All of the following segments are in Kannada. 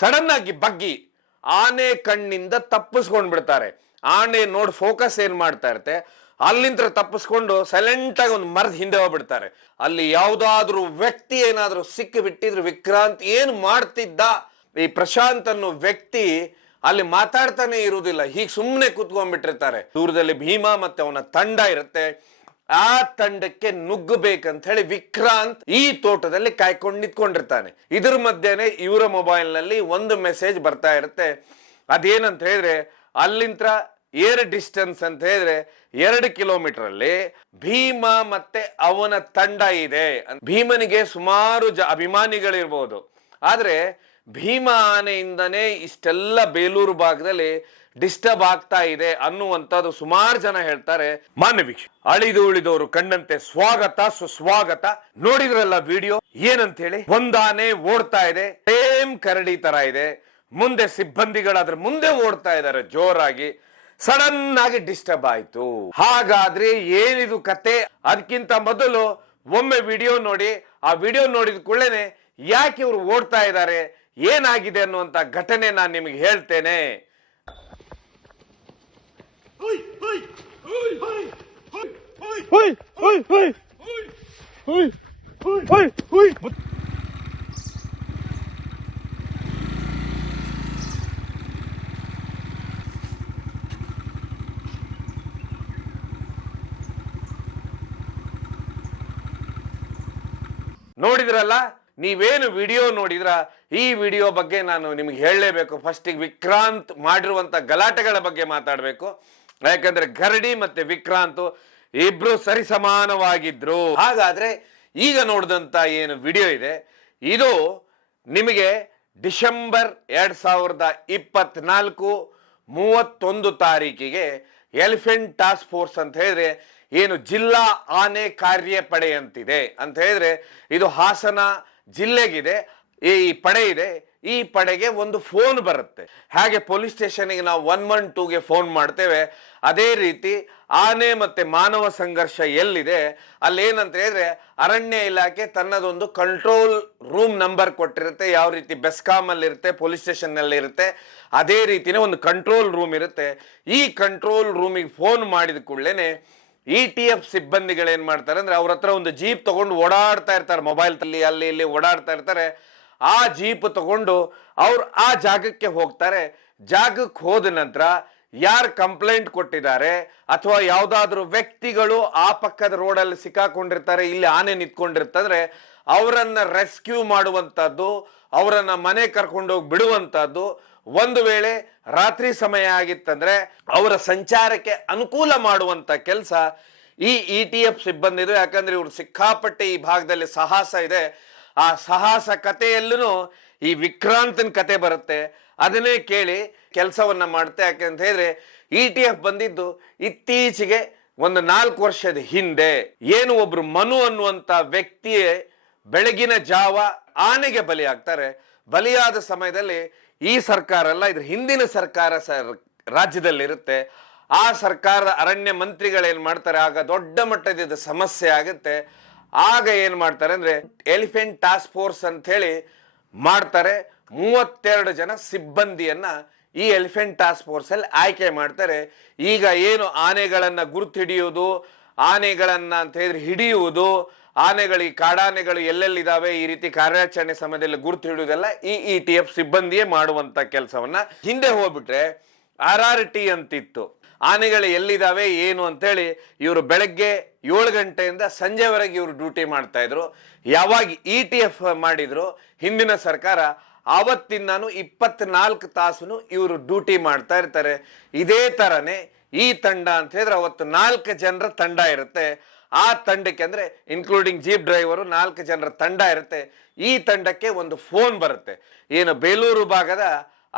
ಸಡನ್ ಆಗಿ ಬಗ್ಗಿ ಆನೆ ಕಣ್ಣಿಂದ ತಪ್ಪಿಸ್ಕೊಂಡ್ ಬಿಡ್ತಾರೆ. ಆನೆ ನೋಡ್ ಫೋಕಸ್ ಏನ್ ಮಾಡ್ತಾ ಇರುತ್ತೆ, ಅಲ್ಲಿಂದ ತಪ್ಪಿಸ್ಕೊಂಡು ಸೈಲೆಂಟ್ ಆಗಿ ಒಂದು ಮರದ ಹಿಂದೆ ಹೋಗ್ಬಿಡ್ತಾರೆ. ಅಲ್ಲಿ ಯಾವ್ದಾದ್ರು ವ್ಯಕ್ತಿ ಏನಾದ್ರು ಸಿಕ್ಕಿ ಬಿಟ್ಟಿದ್ರು, ವಿಕ್ರಾಂತ್ ಏನ್ ಮಾಡ್ತಿದ್ದ, ಈ ಪ್ರಶಾಂತ್ ಅನ್ನೋ ವ್ಯಕ್ತಿ ಅಲ್ಲಿ ಮಾತಾಡ್ತಾನೆ ಇರುವುದಿಲ್ಲ, ಹೀಗೆ ಸುಮ್ಮನೆ ಕೂತ್ಕೊಂಡ್ಬಿಟ್ಟಿರ್ತಾರೆ. ದೂರದಲ್ಲಿ ಭೀಮಾ ಮತ್ತೆ ಅವನ ತಂಡ ಇರುತ್ತೆ. ಆ ತಂಡಕ್ಕೆ ನುಗ್ಗಬೇಕಂತ ಹೇಳಿ ವಿಕ್ರಾಂತ್ ಈ ತೋಟದಲ್ಲಿ ಕಾಯ್ಕೊಂಡು ನಿಂತ್ಕೊಂಡಿರ್ತಾನೆ. ಇದ್ರ ಮಧ್ಯೆನೆ ಇವರ ಮೊಬೈಲ್ ನಲ್ಲಿ ಒಂದು ಮೆಸೇಜ್ ಬರ್ತಾ ಇರುತ್ತೆ. ಅದೇನಂತ ಹೇಳಿದ್ರೆ, ಅಲ್ಲಿಂದ ಏರ್ ಡಿಸ್ಟೆನ್ಸ್ ಅಂತ ಹೇಳಿದ್ರೆ 2 ಕಿಲೋಮೀಟರ್ ಅಲ್ಲಿ ಭೀಮಾ ಮತ್ತೆ ಅವನ ತಂಡ ಇದೆ. ಭೀಮನಿಗೆ ಸುಮಾರು ಅಭಿಮಾನಿಗಳಿರ್ಬೋದು, ಆದ್ರೆ ಭೀಮಾ ಆನೆಯಿಂದನೇ ಇಷ್ಟೆಲ್ಲ ಬೇಲೂರು ಭಾಗದಲ್ಲಿ ಡಿಸ್ಟರ್ಬ್ ಆಗ್ತಾ ಇದೆ ಅನ್ನುವಂಥದ್ದು ಸುಮಾರು ಜನ ಹೇಳ್ತಾರೆ. ಮಾನ್ಯ ವೀಕ್ಷಕ, ಅಳಿದು ಉಳಿದವರು ಕಂಡಂತೆ ಸ್ವಾಗತ ಸುಸ್ವಾಗತ. ನೋಡಿದ್ರಲ್ಲ ವಿಡಿಯೋ ಏನಂತ ಹೇಳಿ, ಒಂದಾನೆ ಓಡ್ತಾ ಇದೆ, ಸೇಮ್ ಕರಡಿ ತರ ಇದೆ, ಮುಂದೆ ಸಿಬ್ಬಂದಿಗಳಾದ್ರೆ ಮುಂದೆ ಓಡ್ತಾ ಇದ್ದಾರೆ ಜೋರಾಗಿ. ಸಡನ್ ಆಗಿ ಡಿಸ್ಟರ್ಬ್ ಆಯ್ತು. ಹಾಗಾದ್ರೆ ಏನಿದು ಕತೆ? ಅದಕ್ಕಿಂತ ಮೊದಲು ಒಮ್ಮೆ ವಿಡಿಯೋ ನೋಡಿ. ಆ ವಿಡಿಯೋ ನೋಡಿದ ಕೂಡಲೇ ಯಾಕೆ ಇವರು ಓಡ್ತಾ ಇದ್ದಾರೆ, ಏನಾಗಿದೆ ಅನ್ನುವಂತ ಘಟನೆ ನಾನು ನಿಮಗೆ ಹೇಳ್ತೇನೆ. ನೋಡಿದ್ರಲ್ಲ, ನೀವೇನು ವಿಡಿಯೋ ನೋಡಿದ್ರ, ಈ ವಿಡಿಯೋ ಬಗ್ಗೆ ನಾನು ನಿಮ್ಗೆ ಹೇಳಲೇಬೇಕು. ಫಸ್ಟ್ ವಿಕ್ರಾಂತ್ ಮಾಡಿರುವಂತ ಗಲಾಟೆಗಳ ಬಗ್ಗೆ ಮಾತಾಡಬೇಕು. ಯಾಕಂದ್ರೆ ಗರಡಿ ಮತ್ತೆ ವಿಕ್ರಾಂತ್ ಇಬ್ರು ಸರಿಸಮಾನವಾಗಿದ್ರು. ಹಾಗಾದ್ರೆ ಈಗ ನೋಡಿದಂತ ಏನು ವಿಡಿಯೋ ಇದೆ, ಇದು ನಿಮಗೆ ಡಿಸೆಂಬರ್ 2024 31 ತಾರೀಕಿಗೆ ಎಲಿಫೆಂಟ್ ಟಾಸ್ಕ್ ಫೋರ್ಸ್ ಅಂತ ಹೇಳಿದ್ರೆ ಏನು ಜಿಲ್ಲಾ ಆನೆ ಕಾರ್ಯಪಡೆ ಅಂತಿದೆ ಅಂತ ಹೇಳಿದ್ರೆ, ಇದು ಹಾಸನ ಜಿಲ್ಲೆಗಿದೆ ಈ ಪಡೆ ಇದೆ. ಈ ಪಡೆಗೆ ಒಂದು ಫೋನ್ ಬರುತ್ತೆ. ಹಾಗೆ ಪೊಲೀಸ್ ಸ್ಟೇಷನ್ಗೆ ನಾವು 112ಗೆ ಫೋನ್ ಮಾಡ್ತೇವೆ. ಅದೇ ರೀತಿ ಆನೆ ಮತ್ತೆ ಮಾನವ ಸಂಘರ್ಷ ಎಲ್ಲಿದೆ ಅಲ್ಲೇನಂತ ಹೇಳಿದ್ರೆ, ಅರಣ್ಯ ಇಲಾಖೆ ತನ್ನದೊಂದು ಕಂಟ್ರೋಲ್ ರೂಮ್ ನಂಬರ್ ಕೊಟ್ಟಿರುತ್ತೆ. ಯಾವ ರೀತಿ ಬೆಸ್ಕಾಂ ಅಲ್ಲಿ ಇರುತ್ತೆ, ಪೊಲೀಸ್ ಸ್ಟೇಷನ್ ನಲ್ಲಿ ಇರುತ್ತೆ, ಅದೇ ರೀತಿನೇ ಒಂದು ಕಂಟ್ರೋಲ್ ರೂಮ್ ಇರುತ್ತೆ. ಈ ಕಂಟ್ರೋಲ್ ರೂಮಿಗೆ ಫೋನ್ ಮಾಡಿದ ಕೂಡಲೇ ETF ಸಿಬ್ಬಂದಿಗಳೇನ್ ಮಾಡ್ತಾರೆ ಅಂದ್ರೆ, ಅವ್ರ ಹತ್ರ ಒಂದು ಜೀಪ್ ತಗೊಂಡು ಓಡಾಡ್ತಾ ಇರ್ತಾರೆ, ಮೊಬೈಲ್ ಅಲ್ಲಿ ಇಲ್ಲಿ ಓಡಾಡ್ತಾ ಇರ್ತಾರೆ. ಆ ಜೀಪ್ ತಗೊಂಡು ಅವ್ರು ಆ ಜಾಗಕ್ಕೆ ಹೋಗ್ತಾರೆ. ಜಾಗಕ್ಕೆ ಹೋದ ನಂತರ ಯಾರು ಕಂಪ್ಲೇಂಟ್ ಕೊಟ್ಟಿದ್ದಾರೆ ಅಥವಾ ಯಾವ್ದಾದ್ರು ವ್ಯಕ್ತಿಗಳು ಆ ಪಕ್ಕದ ರೋಡಲ್ಲಿ ಸಿಕ್ಕಾಕೊಂಡಿರ್ತಾರೆ, ಇಲ್ಲಿ ಆನೆ ನಿಂತ್ಕೊಂಡಿರ್ತಂದ್ರೆ ಅವರನ್ನ ರೆಸ್ಕ್ಯೂ ಮಾಡುವಂತದ್ದು, ಅವರನ್ನ ಮನೆ ಕರ್ಕೊಂಡೋಗಿ ಬಿಡುವಂತದ್ದು. ಒಂದು ವೇಳೆ ರಾತ್ರಿ ಸಮಯ ಆಗಿತ್ತಂದ್ರೆ ಅವರ ಸಂಚಾರಕ್ಕೆ ಅನುಕೂಲ ಮಾಡುವಂತ ಕೆಲಸ ಈ ETF ಸಿಬ್ಬಂದಿದು. ಯಾಕಂದ್ರೆ ಇವ್ರು ಸಿಕ್ಕಾಪಟ್ಟೆ ಈ ಭಾಗದಲ್ಲಿ ಸಾಹಸ ಇದೆ. ಆ ಸಾಹಸ ಕಥೆಯಲ್ಲೂ ಈ ವಿಕ್ರಾಂತನ ಕತೆ ಬರುತ್ತೆ. ಅದನ್ನೇ ಕೇಳಿ ಕೆಲಸವನ್ನ ಮಾಡುತ್ತೆ. ಯಾಕಂತ ಹೇಳಿದ್ರೆ ETF ಬಂದಿದ್ದು ಇತ್ತೀಚೆಗೆ ಒಂದು 4 ವರ್ಷದ ಹಿಂದೆ. ಏನು ಒಬ್ರು ಮನು ಅನ್ನುವಂತ ವ್ಯಕ್ತಿಯೇ ಬೆಳಗಿನ ಜಾವ ಆನೆಗೆ ಬಲಿಯಾಗ್ತಾರೆ. ಬಲಿಯಾದ ಸಮಯದಲ್ಲಿ ಈ ಸರ್ಕಾರ ಅಲ್ಲ, ಇದ್ರ ಹಿಂದಿನ ಸರ್ಕಾರ ರಾಜ್ಯದಲ್ಲಿರುತ್ತೆ. ಆ ಸರ್ಕಾರದ ಅರಣ್ಯ ಮಂತ್ರಿಗಳೇನ್ ಮಾಡ್ತಾರೆ, ಆಗ ದೊಡ್ಡ ಮಟ್ಟದ ಸಮಸ್ಯೆ ಆಗುತ್ತೆ. ಆಗ ಏನ್ ಮಾಡ್ತಾರೆ ಅಂದ್ರೆ ಎಲಿಫೆಂಟ್ ಟಾಸ್ಕ್ ಫೋರ್ಸ್ ಅಂತ ಹೇಳಿ ಮಾಡ್ತಾರೆ. 32 ಜನ ಸಿಬ್ಬಂದಿಯನ್ನ ಈ ಎಲಿಫೆಂಟ್ ಟಾಸ್ಕ್ ಫೋರ್ಸ್ ಅಲ್ಲಿ ಆಯ್ಕೆ ಮಾಡ್ತಾರೆ. ಈಗ ಏನು ಆನೆಗಳನ್ನ ಗುರುತು ಹಿಡಿಯುವುದು, ಆನೆಗಳನ್ನ ಅಂತ ಹೇಳಿದ್ರೆ ಹಿಡಿಯುವುದು, ಆನೆಗಳಿಗೆ ಕಾಡಾನೆಗಳು ಎಲ್ಲೆಲ್ಲಿದ್ದಾವೆ ಈ ರೀತಿ ಕಾರ್ಯಾಚರಣೆ ಸಮಯದಲ್ಲಿ ಗುರುತು ಹಿಡಿಯುವುದೆಲ್ಲ ಈ ETF ಸಿಬ್ಬಂದಿಯೇ ಮಾಡುವಂತ ಕೆಲಸವನ್ನ. ಹಿಂದೆ ಹೋಗ್ಬಿಟ್ರೆ RRT ಅಂತಿತ್ತು, ಆನೆಗಳು ಎಲ್ಲಿದ್ದಾವೆ ಏನು ಅಂತೇಳಿ ಇವರು ಬೆಳಗ್ಗೆ 7 ಗಂಟೆಯಿಂದ ಸಂಜೆವರೆಗೆ ಇವರು ಡ್ಯೂಟಿ ಮಾಡ್ತಾ ಇದ್ರು. ಯಾವಾಗ ETF ಮಾಡಿದ್ರು ಹಿಂದಿನ ಸರ್ಕಾರ, ಆವತ್ತಿಂದಾನು 24 ತಾಸು ಇವರು ಡ್ಯೂಟಿ ಮಾಡ್ತಾ ಇರ್ತಾರೆ. ಇದೇ ತರನೇ ಈ ತಂಡ ಅಂತ ಹೇಳಿದ್ರೆ ಅವತ್ತು 4 ಜನರ ತಂಡ ಇರುತ್ತೆ. ಆ ತಂಡಕ್ಕೆ ಅಂದ್ರೆ ಇನ್ಕ್ಲೂಡಿಂಗ್ ಜೀಪ್ ಡ್ರೈವರು 4 ಜನರ ತಂಡ ಇರುತ್ತೆ. ಈ ತಂಡಕ್ಕೆ ಒಂದು ಫೋನ್ ಬರುತ್ತೆ. ಏನು ಬೇಲೂರು ಭಾಗದ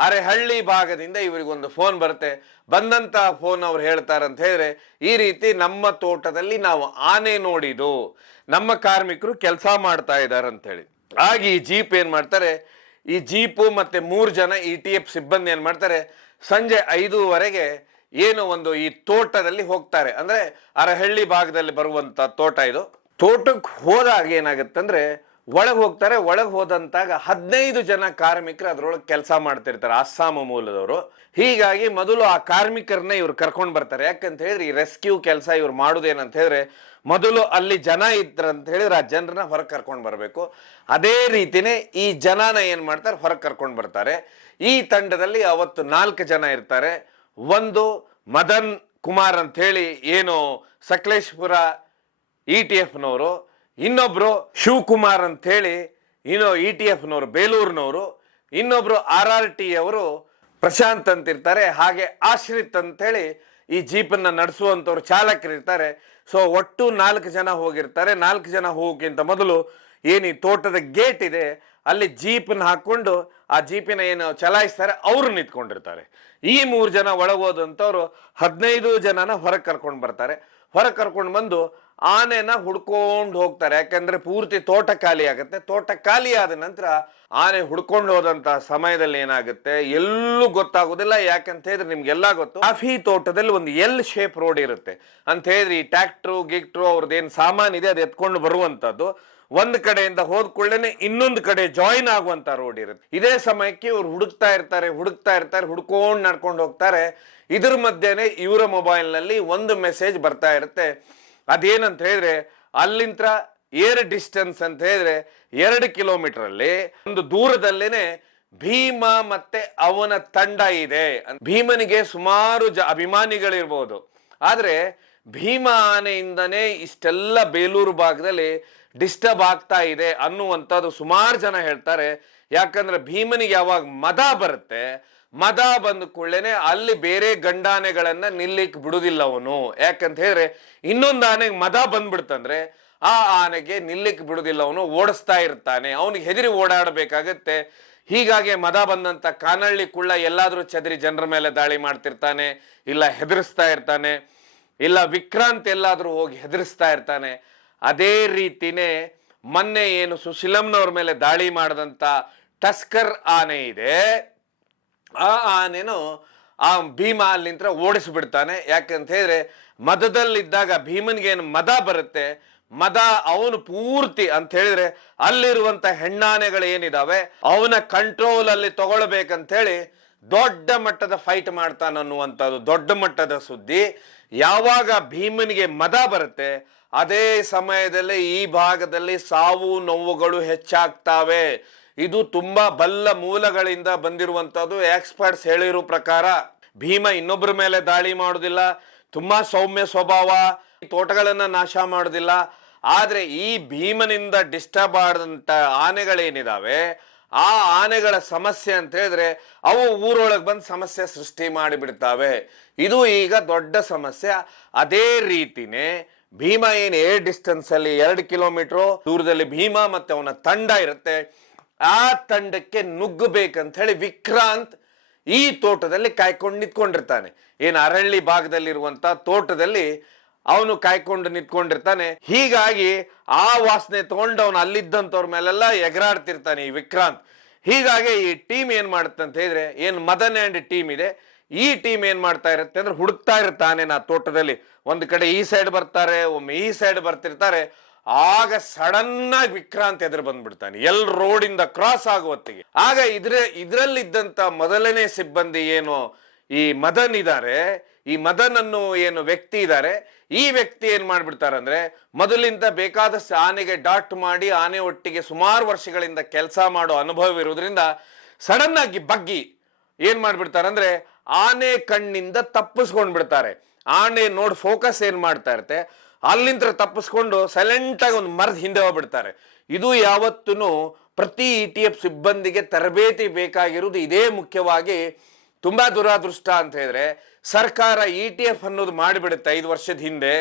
ಅರೆಹಳ್ಳಿ ಭಾಗದಿಂದ ಇವರಿಗೊಂದು ಫೋನ್ ಬರುತ್ತೆ. ಬಂದಂತ ಫೋನ್ ಅವ್ರು ಹೇಳ್ತಾರಂತ ಹೇಳಿದ್ರೆ, ಈ ರೀತಿ ನಮ್ಮ ತೋಟದಲ್ಲಿ ನಾವು ಆನೆ ನೋಡಿದ್ದು, ನಮ್ಮ ಕಾರ್ಮಿಕರು ಕೆಲಸ ಮಾಡ್ತಾ ಇದ್ದಾರೆ ಅಂತ ಹೇಳಿ. ಆಗ ಈ ಜೀಪ್ ಏನ್ ಮಾಡ್ತಾರೆ, ಈ ಜೀಪು ಮತ್ತೆ 3 ಜನ ETF ಸಿಬ್ಬಂದಿ ಏನ್ ಮಾಡ್ತಾರೆ, ಸಂಜೆ 5:15 ಏನು ಒಂದು ಈ ತೋಟದಲ್ಲಿ ಹೋಗ್ತಾರೆ. ಅಂದ್ರೆ ಅರಹಳ್ಳಿ ಭಾಗದಲ್ಲಿ ಬರುವಂತ ತೋಟ ಇದು. ತೋಟಕ್ಕೆ ಹೋದಾಗ ಏನಾಗುತ್ತಂದ್ರೆ ಒಳಗೆ ಹೋಗ್ತಾರೆ. ಒಳಗೆ ಹೋದಂತಾಗ 15 ಜನ ಕಾರ್ಮಿಕರು ಅದ್ರೊಳಗೆ ಕೆಲಸ ಮಾಡ್ತಿರ್ತಾರೆ, ಅಸ್ಸಾಂ ಮೂಲದವರು. ಹೀಗಾಗಿ ಮೊದಲು ಆ ಕಾರ್ಮಿಕರನ್ನ ಇವ್ರು ಕರ್ಕೊಂಡು ಬರ್ತಾರೆ. ಯಾಕಂತ ಹೇಳಿದ್ರೆ ಈ ರೆಸ್ಕ್ಯೂ ಕೆಲಸ ಇವ್ರು ಮಾಡುದೇನಂತ ಹೇಳಿದ್ರೆ ಮೊದಲು ಅಲ್ಲಿ ಜನ ಇದ್ರಂತ ಹೇಳಿದ್ರೆ ಆ ಜನರನ್ನ ಹೊರಗೆ ಕರ್ಕೊಂಡು ಬರಬೇಕು. ಅದೇ ರೀತಿನೇ ಈ ಜನನ ಏನ್ ಮಾಡ್ತಾರೆ, ಹೊರಗೆ ಕರ್ಕೊಂಡು ಬರ್ತಾರೆ. ಈ ತಂಡದಲ್ಲಿ ಅವತ್ತು 4 ಜನ ಇರ್ತಾರೆ. ಒಂದು ಮದನ್ ಕುಮಾರ್ ಅಂತ ಹೇಳಿ ಏನು ಸಕಲೇಶ್ಪುರ ETF ನವರು, ಇನ್ನೊಬ್ರು ಶಿವಕುಮಾರ್ ಅಂತ ಹೇಳಿ ETF ನವರು ಬೇಲೂರಿನವರು, ಇನ್ನೊಬ್ರು RRT ಅವರು ಪ್ರಶಾಂತ್ ಅಂತ ಇರ್ತಾರೆ. ಹಾಗೆ ಆಶ್ರಿತ್ ಅಂತ ಹೇಳಿ ಈ ಜೀಪನ್ನ ನಡೆಸುವಂತವ್ರು ಚಾಲಕರು ಇರ್ತಾರೆ. ಸೊ ಒಟ್ಟು 4 ಜನ ಹೋಗಿರ್ತಾರೆ. 4 ಜನ ಹೋಗೋಕ್ಕಿಂತ ಮೊದಲು ಏನು ಈ ತೋಟದ ಗೇಟ್ ಇದೆ ಅಲ್ಲಿ ಜೀಪನ್ನ ಹಾಕೊಂಡು ಆ ಜೀಪಿನ ಏನು ಚಲಾಯಿಸ್ತಾರೆ ಅವರು ನಿಂತ್ಕೊಂಡಿರ್ತಾರೆ. ಈ 3 ಜನ ಒಳಗೋದಂತವ್ರು 15 ಜನನ ಹೊರಗೆ ಕರ್ಕೊಂಡು ಬರ್ತಾರೆ. ಹೊರಗೆ ಕರ್ಕೊಂಡು ಬಂದು ಆನೆನ ಹುಡ್ಕೊಂಡು ಹೋಗ್ತಾರೆ. ಯಾಕಂದ್ರೆ ಪೂರ್ತಿ ತೋಟ ಖಾಲಿ ಆಗುತ್ತೆ. ತೋಟ ಖಾಲಿ ಆದ ನಂತರ ಆನೆ ಹುಡ್ಕೊಂಡು ಹೋದಂತ ಸಮಯದಲ್ಲಿ ಏನಾಗುತ್ತೆ ಎಲ್ಲೂ ಗೊತ್ತಾಗೋದಿಲ್ಲ. ಯಾಕಂತ ಹೇಳಿದ್ರೆ ನಿಮ್ಗೆಲ್ಲ ಗೊತ್ತು, ಕಾಫಿ ತೋಟದಲ್ಲಿ ಒಂದು ಎಲ್ ಶೇಪ್ ರೋಡ್ ಇರುತ್ತೆ ಅಂತ ಹೇಳಿದ್ರೆ ಈ ಟ್ಯಾಕ್ಟ್ರು ಗಿಕ್ಟ್ರು ಅವ್ರದ್ದೇನು ಸಾಮಾನ್ ಇದೆ ಅದು ಎತ್ಕೊಂಡು ಬರುವಂತದ್ದು. ಒಂದ್ ಕಡೆಯಿಂದ ಹೋದ್ಕೊಳ್ಳೇನೆ ಇನ್ನೊಂದು ಕಡೆ ಜಾಯಿನ್ ಆಗುವಂತ ರೋಡ್ ಇರುತ್ತೆ. ಇದೇ ಸಮಯಕ್ಕೆ ಇವ್ರು ಹುಡುಕ್ತಾ ಇರ್ತಾರೆ, ಹುಡ್ಕೊಂಡು ನಡ್ಕೊಂಡು ಹೋಗ್ತಾರೆ. ಇದ್ರ ಮಧ್ಯೆನೆ ಇವರ ಮೊಬೈಲ್ ನಲ್ಲಿ ಒಂದು ಮೆಸೇಜ್ ಬರ್ತಾ ಇರುತ್ತೆ. ಅದೇನಂತ ಹೇಳಿದ್ರೆ ಅಲ್ಲಿಂದ ಏರ್ ಡಿಸ್ಟೆನ್ಸ್ ಅಂತ ಹೇಳಿದ್ರೆ 2 ಕಿಲೋಮೀಟರ್ ಅಲ್ಲಿ ಒಂದು ದೂರದಲ್ಲೇನೆ ಭೀಮ ಮತ್ತೆ ಅವನ ತಂಡ ಇದೆ. ಭೀಮನಿಗೆ ಸುಮಾರು ಅಭಿಮಾನಿಗಳಿರ್ಬೋದು. ಆದ್ರೆ ಭೀಮ ಆನೆಯಿಂದನೇ ಇಷ್ಟೆಲ್ಲ ಬೇಲೂರು ಭಾಗದಲ್ಲಿ ಡಿಸ್ಟರ್ಬ್ ಆಗ್ತಾ ಇದೆ ಅನ್ನುವಂಥದ್ದು ಸುಮಾರು ಜನ ಹೇಳ್ತಾರೆ. ಯಾಕಂದ್ರೆ ಭೀಮನಿಗೆ ಯಾವಾಗ ಮದ ಬರುತ್ತೆ, ಮದ ಬಂದ ಕೂಡಲೇನೆ ಅಲ್ಲಿ ಬೇರೆ ಗಂಡಾನೆಗಳನ್ನ ನಿಲ್ಲಿಕ್ ಬಿಡುದಿಲ್ಲ ಅವನು. ಯಾಕಂತ ಹೇಳಿದ್ರೆ ಇನ್ನೊಂದು ಆನೆಗೆ ಮದ ಬಂದ್ಬಿಡ್ತಂದ್ರೆ ಆ ಆನೆಗೆ ನಿಲ್ಲಿಕ್ ಬಿಡುದಿಲ್ಲ, ಅವನು ಓಡಿಸ್ತಾ ಇರ್ತಾನೆ, ಅವನಿಗೆ ಹೆದರಿ ಓಡಾಡಬೇಕಾಗತ್ತೆ. ಹೀಗಾಗಿ ಮದ ಬಂದಂತ ಕಾನಳ್ಳಿ ಕುಳ್ಳ ಎಲ್ಲಾದ್ರೂ ಚದರಿ ಜನರ ಮೇಲೆ ದಾಳಿ ಮಾಡ್ತಿರ್ತಾನೆ, ಇಲ್ಲ ಹೆದರಿಸ್ತಾ ಇರ್ತಾನೆ, ಇಲ್ಲ ವಿಕ್ರಾಂತ್ ಎಲ್ಲಾದ್ರೂ ಹೋಗಿ ಹೆದರಿಸ್ತಾ ಇರ್ತಾನೆ. ಅದೇ ರೀತಿನೇ ಮೊನ್ನೆ ಏನು ಸುಶೀಲಂನವ್ರ ಮೇಲೆ ದಾಳಿ ಮಾಡದಂತ ಟಸ್ಕರ್ ಆನೆ ಇದೆ, ಆ ಆನೆನು ಆ ಭೀಮ ಅಲ್ಲಿಂದ ಓಡಿಸ್ಬಿಡ್ತಾನೆ. ಯಾಕಂತ ಹೇಳಿದ್ರೆ ಮದದಲ್ಲಿದ್ದಾಗ ಭೀಮನ್ಗೆ ಏನು ಮದ ಬರುತ್ತೆ, ಮದ ಅವನು ಪೂರ್ತಿ ಅಂತ ಹೇಳಿದ್ರೆ ಅಲ್ಲಿರುವಂತ ಹೆಣ್ಣಾನೆಗಳು ಏನಿದಾವೆ ಅವನ ಕಂಟ್ರೋಲ್ ಅಲ್ಲಿ ತಗೊಳ್ಬೇಕಂತ ಹೇಳಿ ದೊಡ್ಡ ಮಟ್ಟದ ಫೈಟ್ ಮಾಡ್ತಾನನ್ನುವಂಥದ್ದು ದೊಡ್ಡ ಮಟ್ಟದ ಸುದ್ದಿ. ಯಾವಾಗ ಭೀಮನಿಗೆ ಮದ ಬರುತ್ತೆ ಅದೇ ಸಮಯದಲ್ಲಿ ಈ ಭಾಗದಲ್ಲಿ ಸಾವು ನೋವುಗಳು ಹೆಚ್ಚಾಗ್ತಾವೆ. ಇದು ತುಂಬಾ ಬಲ್ಲ ಮೂಲಗಳಿಂದ ಬಂದಿರುವಂತದ್ದು. ಎಕ್ಸ್ಪರ್ಟ್ಸ್ ಹೇಳಿರೋ ಪ್ರಕಾರ ಭೀಮ ಇನ್ನೊಬ್ಬರ ಮೇಲೆ ದಾಳಿ ಮಾಡುದಿಲ್ಲ, ತುಂಬಾ ಸೌಮ್ಯ ಸ್ವಭಾವ, ತೋಟಗಳನ್ನ ನಾಶ ಮಾಡುದಿಲ್ಲ. ಆದ್ರೆ ಈ ಭೀಮನಿಂದ ಡಿಸ್ಟರ್ಬ್ ಆದಂತ ಆನೆಗಳೇನಿದಾವೆ ಆ ಆನೆಗಳ ಸಮಸ್ಯೆ ಅಂತ ಹೇಳಿದ್ರೆ ಅವು ಊರೊಳಗೆ ಬಂದು ಸಮಸ್ಯೆ ಸೃಷ್ಟಿ ಮಾಡಿಬಿಡ್ತಾವೆ. ಇದು ಈಗ ದೊಡ್ಡ ಸಮಸ್ಯೆ. ಅದೇ ರೀತಿನೇ ಭೀಮ ಏನ್ ಏರ್ ಡಿಸ್ಟೆನ್ಸ್ ಅಲ್ಲಿ 2 ಕಿಲೋಮೀಟರ್ ದೂರದಲ್ಲಿ ಭೀಮ ಮತ್ತೆ ಅವನ ತಂಡ ಇರುತ್ತೆ. ಆ ತಂಡಕ್ಕೆ ನುಗ್ಗಬೇಕಂತ ಹೇಳಿ ವಿಕ್ರಾಂತ್ ಈ ತೋಟದಲ್ಲಿ ಕಾಯ್ಕೊಂಡು ನಿಂತ್ಕೊಂಡಿರ್ತಾನೆ. ಏನು ಅರಳ್ಳಿ ಭಾಗದಲ್ಲಿರುವಂತ ತೋಟದಲ್ಲಿ ಅವನು ಕಾಯ್ಕೊಂಡು ನಿಂತ್ಕೊಂಡಿರ್ತಾನೆ. ಹೀಗಾಗಿ ಆ ವಾಸನೆ ತಗೊಂಡು ಅವನು ಅಲ್ಲಿದ್ದಂಥವ್ರ ಮೇಲೆಲ್ಲ ಎಗರಾಡ್ತಿರ್ತಾನೆ ಈ ವಿಕ್ರಾಂತ್. ಹೀಗಾಗಿ ಈ ಟೀಮ್ ಏನ್ ಮಾಡುತ್ತೆ ಅಂತ ಹೇಳಿದ್ರೆ ಏನು ಮದನ್ ಅಂಡ್ ಟೀಮ್ ಇದೆ, ಈ ಟೀಮ್ ಏನ್ ಮಾಡ್ತಾ ಇರುತ್ತೆ ಅಂದ್ರೆ ಹುಡುಕ್ತಾ ಇರ್ತಾನೆ ನಾ ತೋಟದಲ್ಲಿ. ಒಂದು ಕಡೆ ಈ ಸೈಡ್ ಬರ್ತಾರೆ, ಒಮ್ಮೆ ಈ ಸೈಡ್ ಬರ್ತಿರ್ತಾರೆ. ಆಗ ಸಡನ್ ಆಗಿ ವಿಕ್ರಾಂತ್ ಎದುರು ಬಂದ್ಬಿಡ್ತಾನೆ ರೋಡಿಂದ ಕ್ರಾಸ್ ಆಗುವತ್ತಿಗೆ. ಆಗ ಇದ್ರಲ್ಲಿದ್ದಂತ ಮೊದಲನೇ ಸಿಬ್ಬಂದಿ ಏನು ಈ ಮದನ್ ಇದ್ದಾರೆ, ಈ ಮದನ್ ಅನ್ನು ಏನು ವ್ಯಕ್ತಿ ಇದ್ದಾರೆ, ಈ ವ್ಯಕ್ತಿ ಏನ್ ಮಾಡ್ಬಿಡ್ತಾರಂದ್ರೆ ಮೊದಲಿಂದ ಬೇಕಾದಷ್ಟು ಆನೆಗೆ ಡಾಟ್ ಮಾಡಿ ಆನೆ ಒಟ್ಟಿಗೆ ಸುಮಾರು ವರ್ಷಗಳಿಂದ ಕೆಲಸ ಮಾಡೋ ಅನುಭವ ಇರುವುದರಿಂದ ಸಡನ್ ಆಗಿ ಬಗ್ಗಿ ಏನ್ ಮಾಡ್ಬಿಡ್ತಾರಂದ್ರೆ ಆನೆ ಕಣ್ಣಿಂದ ತಪ್ಪಿಸ್ಕೊಂಡ್ ಬಿಡ್ತಾರೆ. ಆನೆ ನೋಡಿ ಫೋಕಸ್ ಏನ್ ಮಾಡ್ತಾ ಇರುತ್ತೆ ಅಲ್ಲಿಂದ ತಪ್ಪಿಸ್ಕೊಂಡು ಸೈಲೆಂಟ್ ಆಗಿ ಒಂದು ಮರದ ಹಿಂದೆ ಹೋಗ್ಬಿಡ್ತಾರೆ. ಇದು ಯಾವತ್ತೂ ಪ್ರತಿ ETF ಸಿಬ್ಬಂದಿಗೆ ತರಬೇತಿ ಬೇಕಾಗಿರುವುದು ಇದೇ ಮುಖ್ಯವಾಗಿ. ತುಂಬಾ ದುರಾದೃಷ್ಟ ಅಂತ ಹೇಳಿದ್ರೆ ಸರ್ಕಾರ ETF ಅನ್ನೋದು ಮಾಡಿಬಿಡುತ್ತೆ 5 ವರ್ಷದ ಹಿಂದೆ.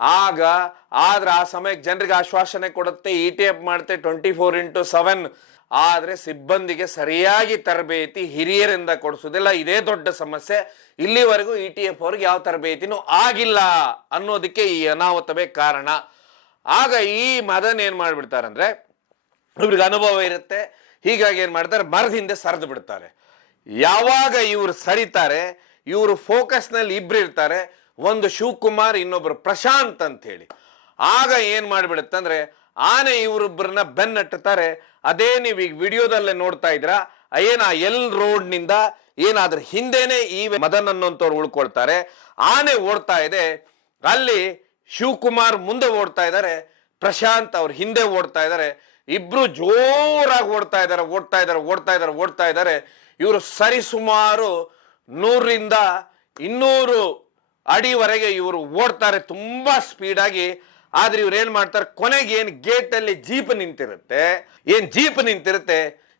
ಆದ್ರೆ ಆ ಸಮಯಕ್ಕೆ ಜನರಿಗೆ ಆಶ್ವಾಸನೆ ಕೊಡುತ್ತೆ, ETF ಮಾಡುತ್ತೆ 24x7. ಆದ್ರೆ ಸಿಬ್ಬಂದಿಗೆ ಸರಿಯಾಗಿ ತರಬೇತಿ ಹಿರಿಯರಿಂದ ಕೊಡಿಸೋದಿಲ್ಲ. ಇದೇ ದೊಡ್ಡ ಸಮಸ್ಯೆ. ಇಲ್ಲಿವರೆಗೂ ETF ಅವ್ರಿಗೆ ಯಾವ ತರಬೇತಿನೂ ಆಗಿಲ್ಲ ಅನ್ನೋದಕ್ಕೆ ಈ ಅನಾಹುತವೇ ಕಾರಣ. ಆಗ ಈ ಮದನ್ ಏನ್ ಮಾಡ್ಬಿಡ್ತಾರಂದ್ರೆ ಇವ್ರಿಗೆ ಅನುಭವ ಇರುತ್ತೆ, ಹೀಗಾಗಿ ಏನ್ ಮಾಡ್ತಾರೆ ಮರದ ಹಿಂದೆ ಸರಿದು ಬಿಡ್ತಾರೆ. ಯಾವಾಗ ಇವ್ರು ಸರಿತಾರೆ, ಇವರು ಫೋಕಸ್ ನಲ್ಲಿ ಇಬ್ರು ಇರ್ತಾರೆ, ಒಂದು ಶಿವಕುಮಾರ್ ಇನ್ನೊಬ್ರು ಪ್ರಶಾಂತ್ ಅಂತ ಹೇಳಿ. ಆಗ ಏನ್ ಮಾಡ್ಬಿಡುತ್ತಂದ್ರೆ ಆನೆ ಇವರಿಬ್ಬರನ್ನ ಬೆನ್ನಟ್ಟುತ್ತಾರೆ. ಅದೇ ನೀವು ಈಗ ವಿಡಿಯೋದಲ್ಲೇ ನೋಡ್ತಾ ಇದ್ರ ಆ ಎಲ್ ರೋಡ್ ನಿಂದ ಏನಾದ್ರ ಹಿಂದೆನೆ ಈ ಮದನ್ ಅನ್ನೋಂಥವ್ರು ಉಳ್ಕೊಳ್ತಾರೆ. ಆನೆ ಓಡ್ತಾ ಇದೆ, ಅಲ್ಲಿ ಶಿವಕುಮಾರ್ ಮುಂದೆ ಓಡ್ತಾ ಇದ್ದಾರೆ, ಪ್ರಶಾಂತ್ ಅವ್ರ ಹಿಂದೆ ಓಡ್ತಾ ಇದ್ದಾರೆ. ಇಬ್ರು ಜೋರಾಗಿ ಓಡ್ತಾ ಇದ್ದಾರೆ. ಇವರು ಸರಿಸುಮಾರು 100ರಿಂದ 200 ಅಡಿವರೆಗೆ ಇವರು ಓಡ್ತಾರೆ ತುಂಬಾ ಸ್ಪೀಡ್ ಆಗಿ. ಆದ್ರೆ ಇವ್ರು ಏನ್ ಮಾಡ್ತಾರೆ, ಕೊನೆಗೆ ಏನ್ ಗೇಟ್ ಅಲ್ಲಿ ಜೀಪ್ ನಿಂತಿರುತ್ತೆ,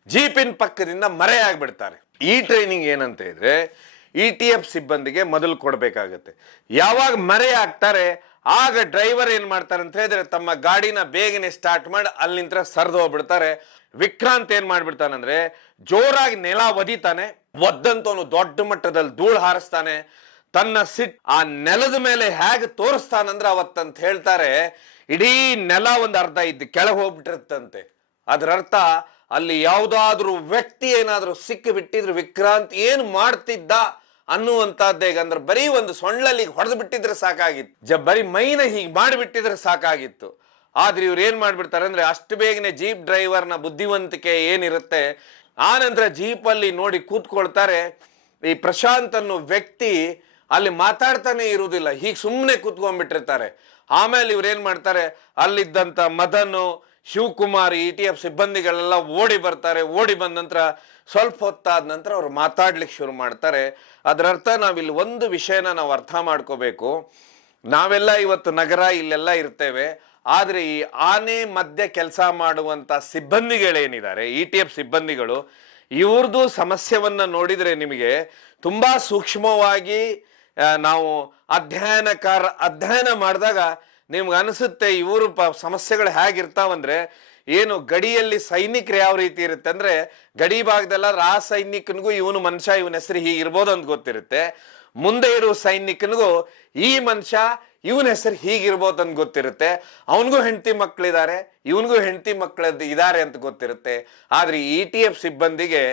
ಜೀಪಿನ ಪಕ್ಕದಿಂದ ಮರೆ ಆಗ್ಬಿಡ್ತಾರೆ. ಈ ಟ್ರೈನಿಂಗ್ ಏನಂತ ಇದ್ರೆ ETF ಸಿಬ್ಬಂದಿಗೆ ಮೊದಲು ಕೊಡ್ಬೇಕಾಗತ್ತೆ. ಯಾವಾಗ ಮರೆ ಆಗ್ತಾರೆ ಆಗ ಡ್ರೈವರ್ ಏನ್ ಮಾಡ್ತಾರೆ ಅಂತ ಹೇಳಿದ್ರೆ ತಮ್ಮ ಗಾಡಿನ ಬೇಗನೆ ಸ್ಟಾರ್ಟ್ ಮಾಡಿ ಅಲ್ಲಿಂದ ಸರಿದು ಹೋಗ್ಬಿಡ್ತಾರೆ. ವಿಕ್ರಾಂತ್ ಏನ್ ಮಾಡ್ಬಿಡ್ತಾನಂದ್ರೆ ಜೋರಾಗಿ ನೆಲ ಒದಿತಾನೆ, ಒದ್ದಂತವನು ದೊಡ್ಡ ಮಟ್ಟದಲ್ಲಿ ಧೂಳು ಹಾರಿಸ್ತಾನೆ. ತನ್ನ ಸಿಟ್ ಆ ನೆಲದ ಮೇಲೆ ಹೇಗೆ ತೋರಿಸ್ತಾನಂದ್ರೆ ಅವತ್ತಂತ ಹೇಳ್ತಾರೆ ಇಡೀ ನೆಲ ಒಂದು ಅರ್ಧ ಇದ್ದು ಕೆಳಗೆ ಹೋಗ್ಬಿಟ್ಟಿರುತ್ತಂತೆ. ಅದರ ಅರ್ಥ ಅಲ್ಲಿ ಯಾವ್ದಾದ್ರು ವ್ಯಕ್ತಿ ಏನಾದ್ರು ಸಿಕ್ಕಿ ಬಿಟ್ಟಿದ್ರು ವಿಕ್ರಾಂತ್ ಏನ್ ಮಾಡ್ತಿದ್ದ ಅನ್ನುವಂತದ್ದೇ. ಅಂದ್ರೆ ಬರೀ ಒಂದು ಸೊಳ್ಳಲ್ಲಿ ಹೊಡೆದು ಬಿಟ್ಟಿದ್ರೆ ಸಾಕಾಗಿತ್ತು, ಬರೀ ಮೈನ ಹೀಗೆ ಮಾಡಿಬಿಟ್ಟಿದ್ರೆ ಸಾಕಾಗಿತ್ತು. ಆದ್ರೆ ಇವ್ರು ಏನ್ ಮಾಡ್ಬಿಡ್ತಾರೆ ಅಂದ್ರೆ ಅಷ್ಟು ಬೇಗನೆ ಜೀಪ್ ಡ್ರೈವರ್ನ ಬುದ್ಧಿವಂತಿಕೆ ಏನಿರುತ್ತೆ ಆ ನಂತರ ಜೀಪ್ ಅಲ್ಲಿ ನೋಡಿ ಕೂತ್ಕೊಳ್ತಾರೆ. ಈ ಪ್ರಶಾಂತ್ ಅನ್ನೋ ವ್ಯಕ್ತಿ ಅಲ್ಲಿ ಮಾತಾಡ್ತಾನೆ ಇರುವುದಿಲ್ಲ, ಹೀಗೆ ಸುಮ್ಮನೆ ಕೂತ್ಕೊಂಡ್ಬಿಟ್ಟಿರ್ತಾರೆ. ಆಮೇಲೆ ಇವ್ರು ಏನ್ ಮಾಡ್ತಾರೆ, ಅಲ್ಲಿದ್ದಂತ ಮದನ್, ಶಿವಕುಮಾರ್, ETF ಸಿಬ್ಬಂದಿಗಳೆಲ್ಲ ಓಡಿ ಬರ್ತಾರೆ. ಓಡಿ ಬಂದ ನಂತರ ಸ್ವಲ್ಪ ಹೊತ್ತಾದ ನಂತರ ಅವ್ರು ಮಾತಾಡ್ಲಿಕ್ಕೆ ಶುರು ಮಾಡ್ತಾರೆ. ಅದರ ಅರ್ಥ ನಾವಿಲ್ಲಿ ಒಂದು ವಿಷಯನ ನಾವು ಅರ್ಥ ಮಾಡ್ಕೋಬೇಕು. ನಾವೆಲ್ಲ ಇವತ್ತು ನಗರ ಇಲ್ಲೆಲ್ಲ ಇರ್ತೇವೆ, ಆದ್ರೆ ಈ ಆನೆ ಮಧ್ಯೆ ಕೆಲಸ ಮಾಡುವಂತ ಸಿಬ್ಬಂದಿಗಳೇನಿದ್ದಾರೆ ETF ಸಿಬ್ಬಂದಿಗಳು, ಇವ್ರದ್ದು ಸಮಸ್ಯೆವನ್ನ ನೋಡಿದ್ರೆ ನಿಮಗೆ ತುಂಬಾ ಸೂಕ್ಷ್ಮವಾಗಿ ನಾವು ಅಧ್ಯಯನ ಮಾಡಿದಾಗ ನಿಮ್ಗೆ ಅನಿಸುತ್ತೆ ಇವರು ಸಮಸ್ಯೆಗಳು ಹೇಗಿರ್ತಾವಂದ್ರೆ, ಏನು ಗಡಿಯಲ್ಲಿ ಸೈನಿಕರು ಯಾವ ರೀತಿ ಇರುತ್ತೆ ಅಂದ್ರೆ ಗಡಿ ಭಾಗದಲ್ಲ ಆ ಸೈನಿಕನಿಗೂ ಇವನು ಮನುಷ್ಯ ಇವನ ಹೆಸರು ಹೀಗಿರ್ಬೋದು ಅಂತ ಗೊತ್ತಿರುತ್ತೆ, ಮುಂದೆ ಇರೋ ಸೈನಿಕನಿಗೂ ಈ ಮನುಷ್ಯ ಇವನ ಹೆಸರು ಹೀಗಿರ್ಬೋದು ಅಂತ ಗೊತ್ತಿರುತ್ತೆ, ಅವನಿಗೂ ಹೆಂಡತಿ ಮಕ್ಕಳಿದ್ದಾರೆ ಇವನಿಗೂ ಹೆಂಡತಿ ಮಕ್ಕಳದ್ದು ಇದ್ದಾರೆ ಅಂತ ಗೊತ್ತಿರುತ್ತೆ. ಆದ್ರೆ ETF ಸಿಬ್ಬಂದಿಗೆ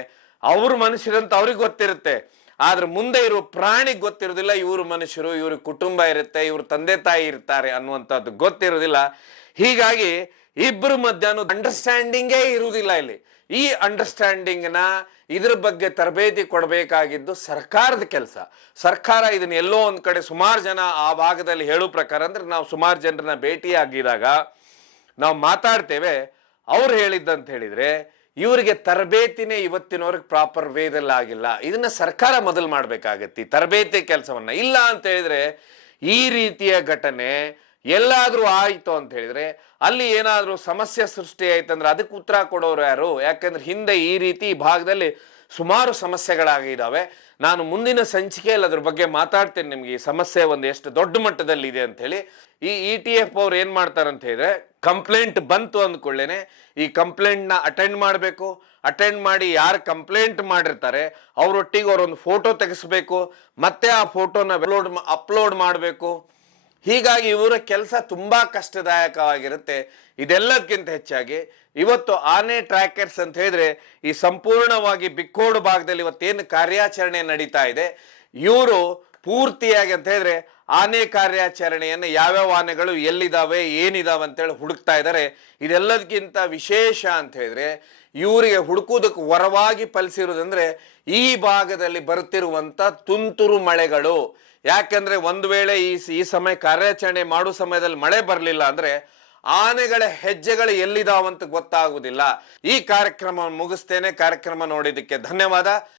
ಅವ್ರ ಮನುಷ್ಯರಂತ ಅವ್ರಿಗೆ ಗೊತ್ತಿರುತ್ತೆ, ಆದ್ರೆ ಮುಂದೆ ಇರೋ ಪ್ರಾಣಿಗೆ ಗೊತ್ತಿರೋದಿಲ್ಲ ಇವರು ಮನುಷ್ಯರು, ಇವ್ರ ಕುಟುಂಬ ಇರುತ್ತೆ, ಇವ್ರ ತಂದೆ ತಾಯಿ ಇರ್ತಾರೆ ಅನ್ನುವಂಥದ್ದು ಗೊತ್ತಿರೋದಿಲ್ಲ. ಹೀಗಾಗಿ ಇಬ್ಬರು ಮಧ್ಯಾಹ್ನ ಅಂಡರ್ಸ್ಟ್ಯಾಂಡಿಂಗೇ ಇರುವುದಿಲ್ಲ. ಇಲ್ಲಿ ಈ ಅಂಡರ್ಸ್ಟ್ಯಾಂಡಿಂಗ್ ನ ಇದ್ರ ಬಗ್ಗೆ ತರಬೇತಿ ಕೊಡಬೇಕಾಗಿದ್ದು ಸರ್ಕಾರದ ಕೆಲಸ. ಸರ್ಕಾರ ಇದನ್ನ ಎಲ್ಲೋ ಒಂದ್ ಕಡೆ ಸುಮಾರು ಜನ ಆ ಭಾಗದಲ್ಲಿ ಹೇಳೋ ಪ್ರಕಾರ ಅಂದ್ರೆ ನಾವು ಸುಮಾರು ಜನರನ್ನ ಭೇಟಿ ಆಗಿದಾಗ ನಾವು ಮಾತಾಡ್ತೇವೆ, ಅವ್ರು ಹೇಳಿದ್ದಂತ ಹೇಳಿದ್ರೆ ಇವರಿಗೆ ತರಬೇತಿನೇ ಇವತ್ತಿನವರೆಗೆ ಪ್ರಾಪರ್ ವೇದಲ್ಲಿ ಆಗಿಲ್ಲ. ಇದನ್ನ ಸರ್ಕಾರ ಮೊದಲು ಮಾಡ್ಬೇಕಾಗತ್ತೆ ತರಬೇತಿ ಕೆಲಸವನ್ನ. ಇಲ್ಲ ಅಂತ ಹೇಳಿದ್ರೆ ಈ ರೀತಿಯ ಘಟನೆ ಎಲ್ಲಾದ್ರೂ ಆಯ್ತು ಅಂತ ಹೇಳಿದ್ರೆ ಅಲ್ಲಿ ಏನಾದ್ರೂ ಸಮಸ್ಯೆ ಸೃಷ್ಟಿ ಆಯ್ತಂದ್ರೆ ಅದಕ್ಕೆ ಉತ್ತರ ಕೊಡೋರು ಯಾರು? ಯಾಕಂದ್ರೆ ಹಿಂದೆ ಈ ರೀತಿ ಭಾಗದಲ್ಲಿ ಸುಮಾರು ಸಮಸ್ಯೆಗಳಾಗಿದ್ದಾವೆ. ನಾನು ಮುಂದಿನ ಸಂಚಿಕೆಯಲ್ಲಿ ಅದ್ರ ಬಗ್ಗೆ ಮಾತಾಡ್ತೇನೆ ನಿಮ್ಗೆ, ಈ ಸಮಸ್ಯೆ ಒಂದು ಎಷ್ಟು ದೊಡ್ಡ ಮಟ್ಟದಲ್ಲಿ ಇದೆ ಅಂತ ಹೇಳಿ. ಈ ETF ಅವ್ರು ಏನ್ ಮಾಡ್ತಾರಂತ ಹೇಳಿದ್ರೆ ಕಂಪ್ಲೇಂಟ್ ಬಂತು ಅಂದ್ಕೊಳ್ಳೇನೆ ಈ ಕಂಪ್ಲೇಂಟ್ ನ ಅಟೆಂಡ್ ಮಾಡಬೇಕು. ಅಟೆಂಡ್ ಮಾಡಿ ಯಾರು ಕಂಪ್ಲೇಂಟ್ ಮಾಡಿರ್ತಾರೆ ಅವರೊಟ್ಟಿಗೆ ಅವರೊಂದು ಫೋಟೋ ತೆಗೆಸ್ಬೇಕು, ಮತ್ತೆ ಆ ಫೋಟೋನ ಅಪ್ಲೋಡ್ ಮಾಡಬೇಕು. ಹೀಗಾಗಿ ಇವರ ಕೆಲಸ ತುಂಬಾ ಕಷ್ಟದಾಯಕವಾಗಿರುತ್ತೆ. ಇದೆಲ್ಲದಕ್ಕಿಂತ ಹೆಚ್ಚಾಗಿ ಇವತ್ತು ಆನೆ ಟ್ರ್ಯಾಕರ್ಸ್ ಅಂತ ಹೇಳಿದ್ರೆ ಈ ಸಂಪೂರ್ಣವಾಗಿ ಬಿಕ್ಕೋಡು ಭಾಗದಲ್ಲಿ ಇವತ್ತೇನು ಕಾರ್ಯಾಚರಣೆ ನಡೀತಾ ಇದೆ, ಇವರು ಪೂರ್ತಿಯಾಗಿ ಅಂತ ಹೇಳಿದ್ರೆ ಆನೆ ಕಾರ್ಯಾಚರಣೆಯನ್ನು ಯಾವ್ಯಾವ ಆನೆಗಳು ಎಲ್ಲಿದ್ದಾವೆ ಏನಿದಾವೆ ಅಂತೇಳಿ ಹುಡುಕ್ತಾ ಇದ್ದಾರೆ. ಇದೆಲ್ಲದಕ್ಕಿಂತ ವಿಶೇಷ ಅಂತ ಹೇಳಿದ್ರೆ ಇವರಿಗೆ ಹುಡುಕುವುದಕ್ಕೆ ವರವಾಗಿ ಫಲಿಸಿರುವುದಂದ್ರೆ ಈ ಭಾಗದಲ್ಲಿ ಬರುತ್ತಿರುವಂತ ತುಂತುರು ಮಳೆಗಳು. ಯಾಕಂದ್ರೆ ಒಂದು ವೇಳೆ ಈ ಸಮಯ ಕಾರ್ಯಾಚರಣೆ ಮಾಡೋ ಸಮಯದಲ್ಲಿ ಮಳೆ ಬರಲಿಲ್ಲ ಅಂದ್ರೆ ಆನೆಗಳ ಹೆಜ್ಜೆಗಳು ಎಲ್ಲಿದಾವಂತ ಗೊತ್ತಾಗುವುದಿಲ್ಲ. ಈ ಕಾರ್ಯಕ್ರಮವನ್ನು ಮುಗಿಸ್ತೇನೆ. ಕಾರ್ಯಕ್ರಮ ನೋಡಿದ್ದಕ್ಕೆ ಧನ್ಯವಾದ.